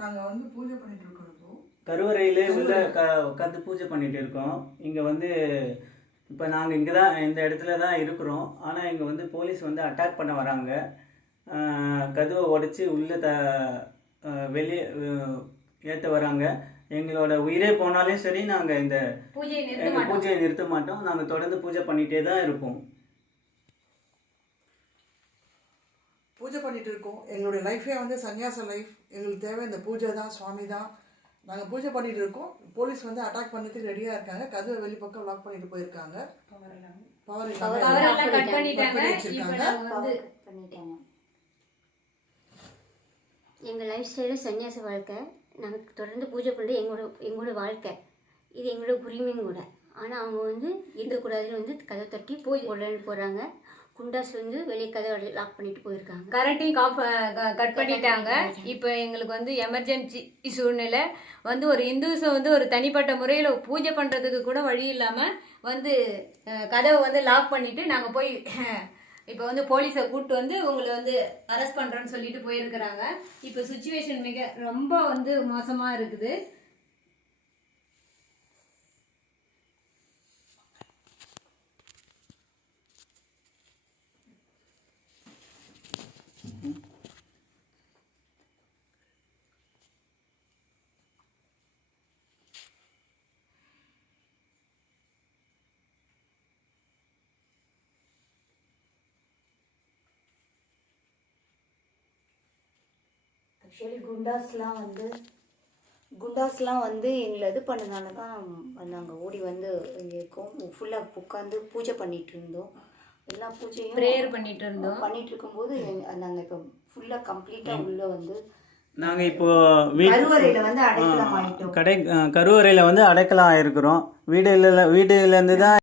நாங்கள் வந்து பூஜை பண்ணிட்டு இருக்கோம். கருவறையிலே உள்ள உட்காந்து பூஜை பண்ணிட்டு இருக்கோம். இங்கே வந்து இப்போ நாங்கள் இங்கே தான் இந்த இடத்துல தான் இருக்கிறோம். ஆனால் இங்கே வந்து போலீஸ் வந்து அட்டாக் பண்ண வராங்க. கதவை உடைச்சி உள்ளே வெளியே ஏற்ற வராங்க. எங்களோட உயிரே போனாலும் சரி நாங்கள் இந்த பூஜையை நிறுத்த மாட்டோம். நாங்கள் தொடர்ந்து பூஜை பண்ணிகிட்டே தான் இருப்போம். பூஜை பண்ணிட்டு இருக்கோம். எங்களுடைய லைஃபே வந்து சன்னியாச லைஃப். எங்களுக்கு தேவை இந்த பூஜை தான், சுவாமி தான். நாங்கள் பூஜை பண்ணிட்டு இருக்கோம். போலீஸ் வந்து அட்டாக் பண்ணதுக்கு ரெடியாக இருக்காங்க. கதவை வெளிப்பக்கம் லாக் பண்ணிட்டு போயிருக்காங்க. எங்கள் லைஃப் ஸ்டைலு சன்னியாச வாழ்க்கை. நாங்கள் தொடர்ந்து பூஜை பண்ணுறது எங்களோட வாழ்க்கை. இது எங்களோட உரிமையும் கூட. ஆனால் அவங்க வந்து இருக்கக்கூடாதுன்னு வந்து கதை தட்டி போய் உடனே போகிறாங்க. குண்டாஸ் வந்து வெளியே கதவை லாக் பண்ணிட்டு போயிருக்காங்க. கரண்ட்டையும் கட் பண்ணிட்டாங்க. இப்போ எங்களுக்கு வந்து எமர்ஜென்சி சூழ்நிலை வந்து ஒரு இந்துஸை வந்து ஒரு தனிப்பட்ட முறையில் பூஜை பண்ணுறதுக்கு கூட வழி இல்லாமல் வந்து கதவை வந்து லாக் பண்ணிவிட்டு நாங்கள் போய் இப்போ வந்து போலீஸை கூப்பிட்டு வந்து உங்களை வந்து அரெஸ்ட் பண்ணுறோன்னு சொல்லிட்டு போயிருக்கிறாங்க. இப்போ சுச்சுவேஷன் ரொம்ப வந்து மோசமாக இருக்குது. ஆக்சுவலி குண்டாஸ்லாம் வந்து எங்களை இது பண்ணனால தான் நாங்கள் ஓடி வந்து இங்கே இருக்கோம். ஃபுல்லாக உட்காந்து பூஜை பண்ணிகிட்டு இருந்தோம். எல்லா பூஜையும் ப்ரேயர் பண்ணிட்டு இருக்கும்போது நாங்கள் இப்போ ஃபுல்லாக கம்ப்ளீட்டாக உள்ளே வந்து நாங்கள் இப்போ கருவறையில் வந்து அடைக்கலாம் ஆகிட்டோம். கருவறையில் வந்து அடைக்கலாம் ஆகிருக்கிறோம். வீடுலேருந்து தான்